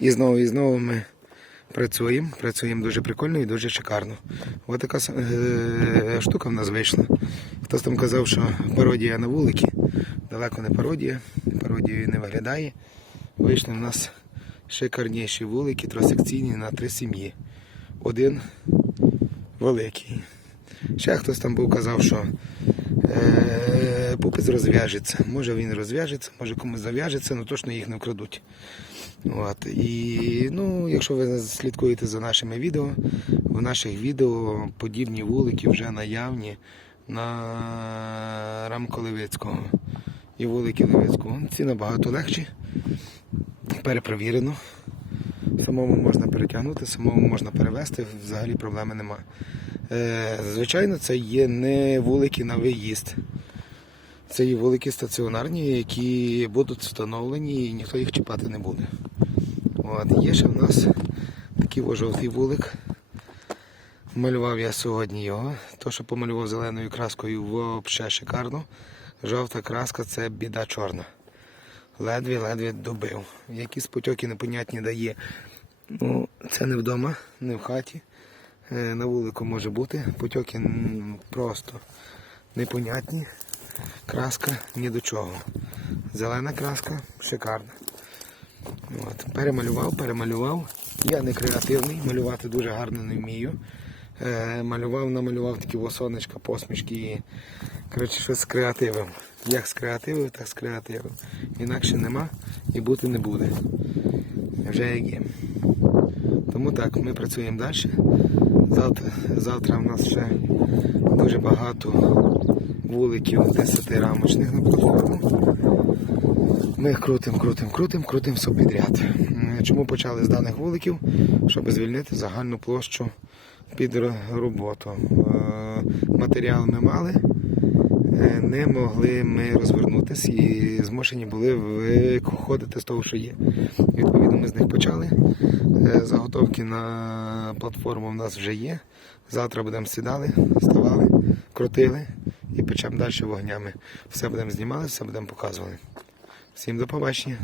І знову і знову ми працюємо. Працюємо дуже прикольно і дуже шикарно. Ось така е, штука в нас вийшла. Хтось там казав, що пародія на вулики. Далеко не пародія, пародією не виглядає. Вийшли в нас шикарніші вулики, тросекційні на три сім'ї. Один великий. Ще хтось там був казав, що е, пупець розв'яжеться. Може він розв'яжеться, може комусь зав'яжеться, але точно їх не вкрадуть. От. І ну, якщо ви слідкуєте за нашими відео, в наших відео подібні вулики вже наявні на рамку Левицького і вулики Левицького. Ці набагато легші, перепровірено. Самому можна перетягнути, самому можна перевезти, взагалі проблеми нема. Е, звичайно, це є не вулики на виїзд. Це є вулики стаціонарні, які будуть встановлені і ніхто їх чіпати не буде. От, є ще в нас такий жовтий вулик. Малював я сьогодні його. То, що помалював зеленою краскою, взагалі шикарно. Жовта краска це біда чорна. Ледве-ледве добив. Якісь потьоки непонятні дає. Ну, це не вдома, не в хаті. Е, На вулику може бути. Потьоки просто непонятні. Краска ні до чого. Зелена краска шикарна. От, перемалював, перемалював. Я не креативний, малювати дуже гарно не вмію. Е, малював, намалював такі во сонечка, посмішки. і, Коротше, щось з креативом. Як скреативив, так скреативив. Інакше нема і бути не буде. Вже як є. Тому так, ми працюємо далі. Завтра, завтра в нас ще дуже багато вуликів 10 рамочних на платформу. Ми крутим, крутим, крутим, крутим все підряд. Чому почали з даних вуликів? Щоб звільнити загальну площу під роботу. Е, Матеріал ми мали, е, не могли ми розвернутися і змушені були виходити з того, що є. Відповідно, ми з них почали. Е, Заготовки на платформу в нас вже є. Завтра будемо сідали, ставали, крутили і печемо далі вогнями. Все будемо знімати, все будемо показувати. Всім до побачення.